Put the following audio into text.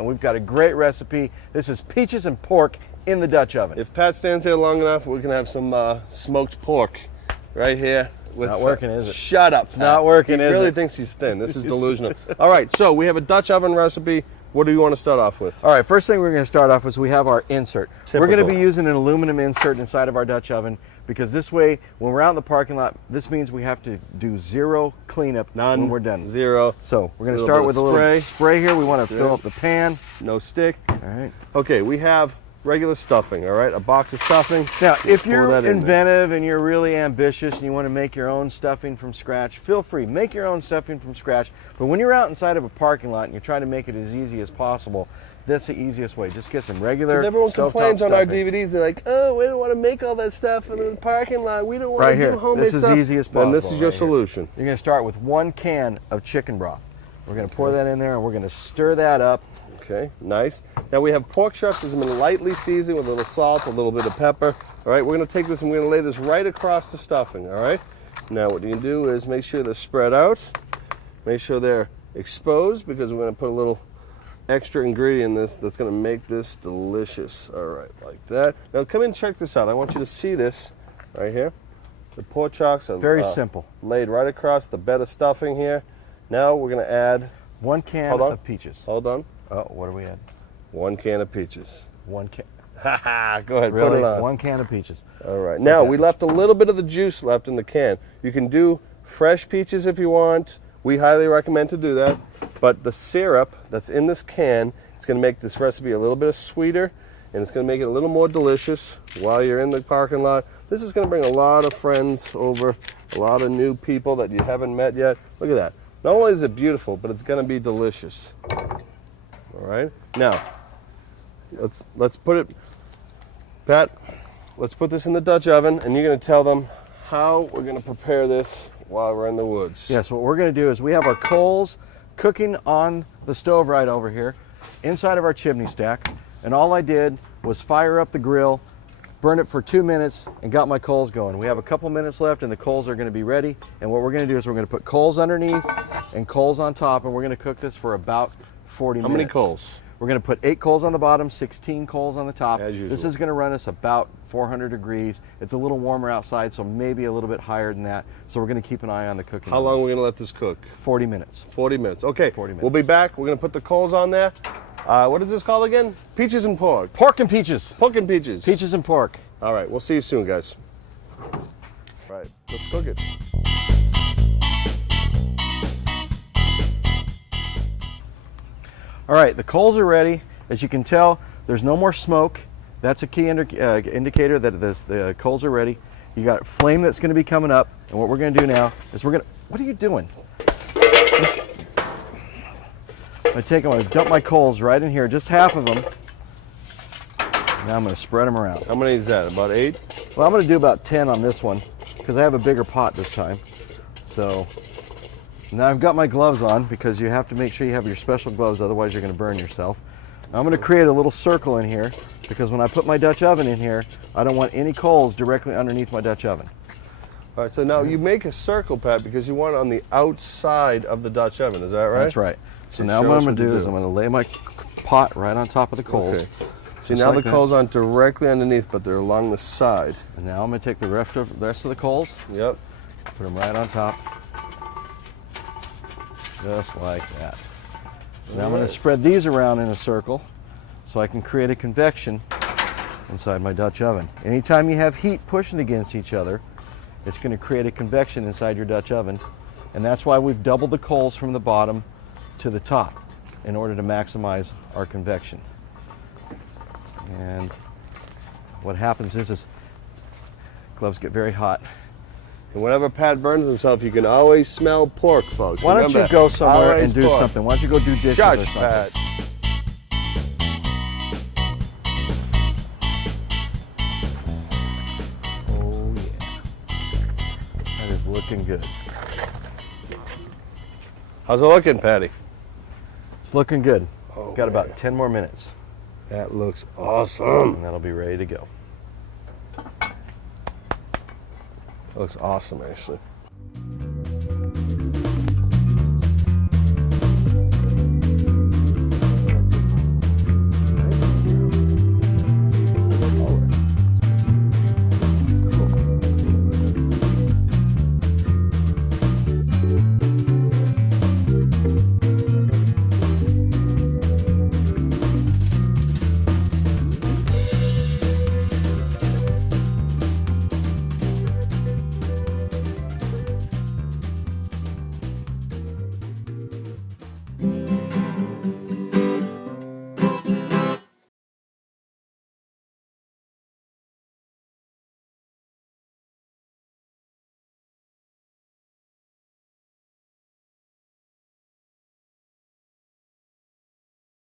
and we've got a great recipe. This is peaches and pork in the Dutch oven. If Pat stands here long enough, we can have some smoked pork right here. It's not working, is it? Shut up, It's not working, is it? He really thinks he's thin. This is delusional. All right, so we have a Dutch oven recipe. What do you want to start off with? All right, first thing we're going to start off with is we have our insert. Typical. We're going to be using an aluminum insert inside of our Dutch oven because this way, when we're out in the parking lot, this means we have to do zero cleanup when we're done. Zero. So we're going to start with a little spray here. We want to fill up the pan. No stick. All right. Okay, we have regular stuffing, all right? A box of stuffing. Now, if you're inventive and you're really ambitious and you want to make your own stuffing from scratch, feel free. Make your own stuffing from scratch. But when you're out inside of a parking lot and you're trying to make it as easy as possible, that's the easiest way. Just get some regular Because everyone complains on our stuffing. DVDs. They're like, oh, we don't want to make all that stuff in the parking lot. We don't want to do homemade stuff. This is easy as possible. And this is your solution. You're going to start with 1 can of chicken broth. We're going to pour that in there and we're going to stir that up. Okay, nice. Now we have pork chops that's been lightly seasoned with a little salt, a little bit of pepper. All right, we're going to take this and we're going to lay this right across the stuffing, all right? Now what you can do is make sure they're spread out. Make sure they're exposed because we're going to put a little extra ingredient in this that's going to make this delicious. All right, like that. Now come in and check this out. I want you to see this right here. The pork chops are very simple. Laid right across the bed of stuffing here. Now we're going to add 1 can of peaches. Hold on. Oh, what do we add? 1 can of peaches. 1 can. Go ahead, really? Put it on. 1 can of peaches. All right. So now we left a little bit of the juice left in the can. You can do fresh peaches if you want. We highly recommend to do that. But the syrup that's in this can is going to make this recipe a little bit sweeter, and it's going to make it a little more delicious while you're in the parking lot. This is going to bring a lot of friends over, a lot of new people that you haven't met yet. Look at that. Not only is it beautiful, but it's going to be delicious. All right. Now, let's put it, Pat. Let's put this in the Dutch oven, and you're going to tell them how we're going to prepare this while we're in the woods. Yes. What we're going to do is we have our coals cooking on the stove right over here, inside of our chimney stack, and all I did was fire up the grill, burn it for 2 minutes, and got my coals going. We have a couple minutes left, and the coals are going to be ready. And what we're going to do is we're going to put coals underneath and coals on top, and we're going to cook this for about 40 minutes. How many coals? We're going to put 8 coals on the bottom, 16 coals on the top. As usual. This is going to run us about 400 degrees. It's a little warmer outside, so maybe a little bit higher than that. So we're going to keep an eye on the cooking. How long are we going to let this cook? 40 minutes. 40 minutes. Okay. 40 minutes. We'll be back. We're going to put the coals on there. What is this called again? Peaches and pork. Pork and peaches. Pork and peaches. Peaches and pork. All right. We'll see you soon, guys. All right. Let's cook it. All right, the coals are ready. As you can tell, there's no more smoke. That's a key indicator that the coals are ready. You got a flame that's going to be coming up, and what we're going to do now is we're going to. What are you doing? I'm going to dump my coals right in here, just half of them. Now I'm going to spread them around. How many is that? About 8? Well, I'm going to do about 10 on this one because I have a bigger pot this time. So now I've got my gloves on because you have to make sure you have your special gloves, otherwise you're going to burn yourself. Now I'm going to create a little circle in here because when I put my Dutch oven in here, I don't want any coals directly underneath my Dutch oven. All right, so now you make a circle, Pat, because you want it on the outside of the Dutch oven. Is that right? That's right. So now what I'm going to do is I'm going to lay my pot right on top of the coals. Okay. See, now the coals aren't directly underneath, but they're along the side. And now I'm going to take the rest of the coals. Yep. Put them right on top. Just like that. Now I'm going to spread these around in a circle so I can create a convection inside my Dutch oven. Anytime you have heat pushing against each other, it's going to create a convection inside your Dutch oven. And that's why we've doubled the coals from the bottom to the top in order to maximize our convection. And what happens is gloves get very hot. And whenever Pat burns himself, you can always smell pork, folks. Why don't you go somewhere and do something? Why don't you go do dishes or something? Pat. Oh yeah. That is looking good. How's it looking, Patty? It's looking good. Oh, got about 10 more minutes. That looks awesome. And that'll be ready to go. Looks awesome, actually.